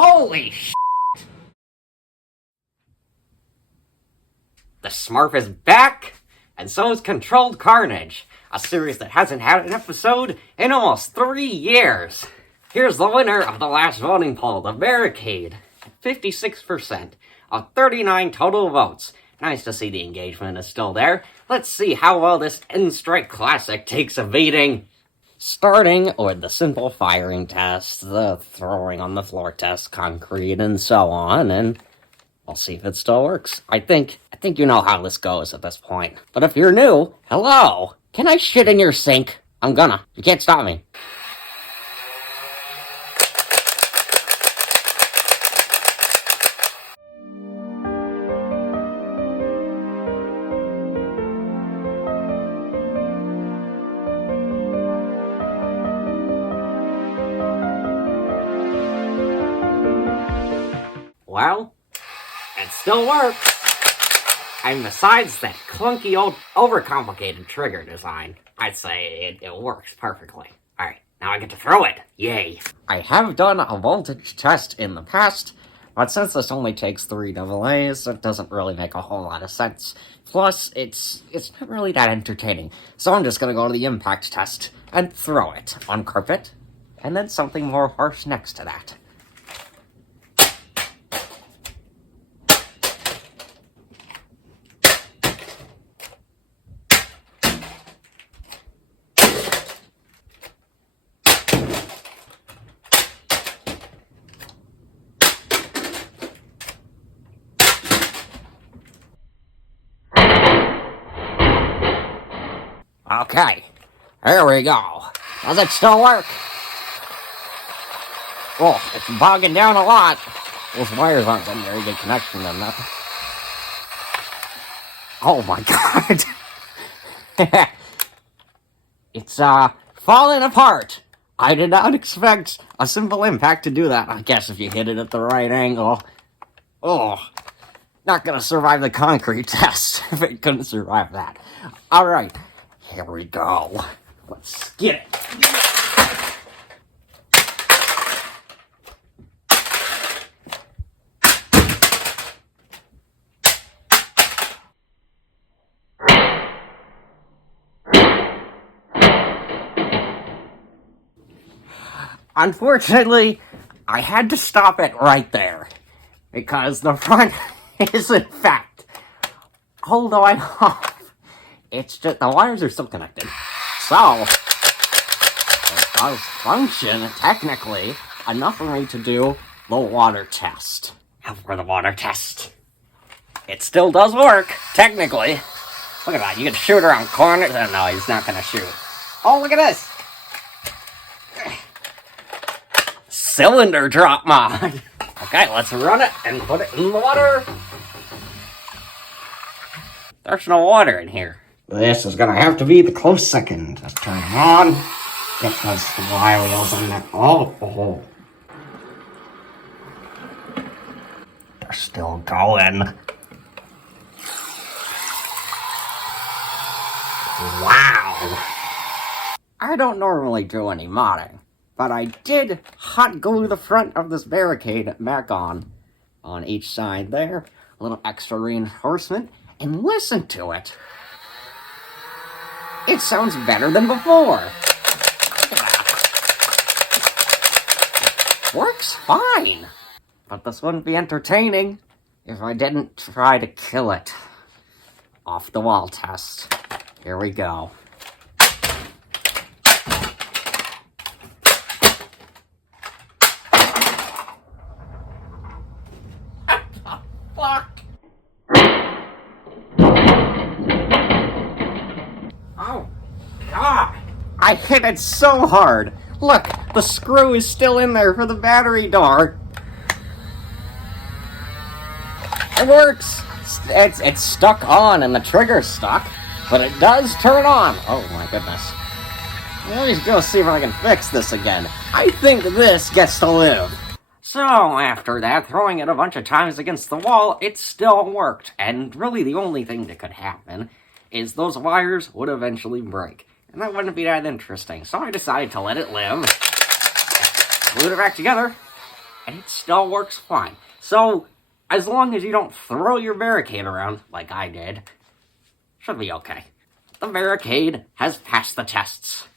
Holy sh**! The Smurf is back, and so is Controlled Carnage, a series that hasn't had an episode in almost 3 years. Here's the winner of the last voting poll, the Barricade, at 56% of 39 total votes. Nice to see the engagement is still there. Let's see how well this N-Strike classic takes a beating. Starting with the simple firing test, the throwing on the floor test, concrete, and so on, and we'll see if it still works. I think you know how this goes at this point. But if you're new, hello! Can I shit in your sink? I'm gonna. You can't stop me. Well, it still works. And besides that clunky old overcomplicated trigger design, I'd say it works perfectly. Alright, now I get to throw it. Yay. I have done a voltage test in the past, but since this only takes 3 AA's, it doesn't really make a whole lot of sense. Plus, it's not really that entertaining. So I'm just gonna go to the impact test and throw it on carpet, and then something more harsh next to that. Okay, here we go. Does it still work? Oh, it's bogging down a lot. Those wires aren't getting very good connection to nothing. Oh my god. It's, falling apart. I did not expect a simple impact to do that. I guess if you hit it at the right angle. Oh, not gonna survive the concrete test if it couldn't survive that. Alright. Here we go. Let's get it. Unfortunately, I had to stop it right there, because the front is in fact all the way off. It's just, the wires are still connected, so it does function, technically, enough for me to do the water test. And for the water test, it still does work, technically. Look at that, you can shoot around corners. Oh no, he's not gonna shoot. Oh, look at this! Cylinder drop mod. Okay, let's run it and put it in the water. There's no water in here. This is gonna have to be the close second. Let's turn it on. Get those fly wheels in there. Oh. They're still going. Wow. I don't normally do any modding, but I did hot glue the front of this barricade back on each side there. A little extra reinforcement, and listen to it. It sounds better than before. Works fine. But this wouldn't be entertaining if I didn't try to kill it. Off the wall test. Here we go. Fuck. Oh, God. I hit it so hard. Look, the screw is still in there for the battery door. It works. It's stuck on and the trigger's stuck, but it does turn on. Oh my goodness. Let me go see if I can fix this again. I think this gets to live. So, after that, throwing it a bunch of times against the wall, it still worked. And really the only thing that could happen is those wires would eventually break. And that wouldn't be that interesting. So I decided to let it live, glued it back together, and it still works fine. So, as long as you don't throw your barricade around, like I did, should be okay. The Barricade has passed the tests.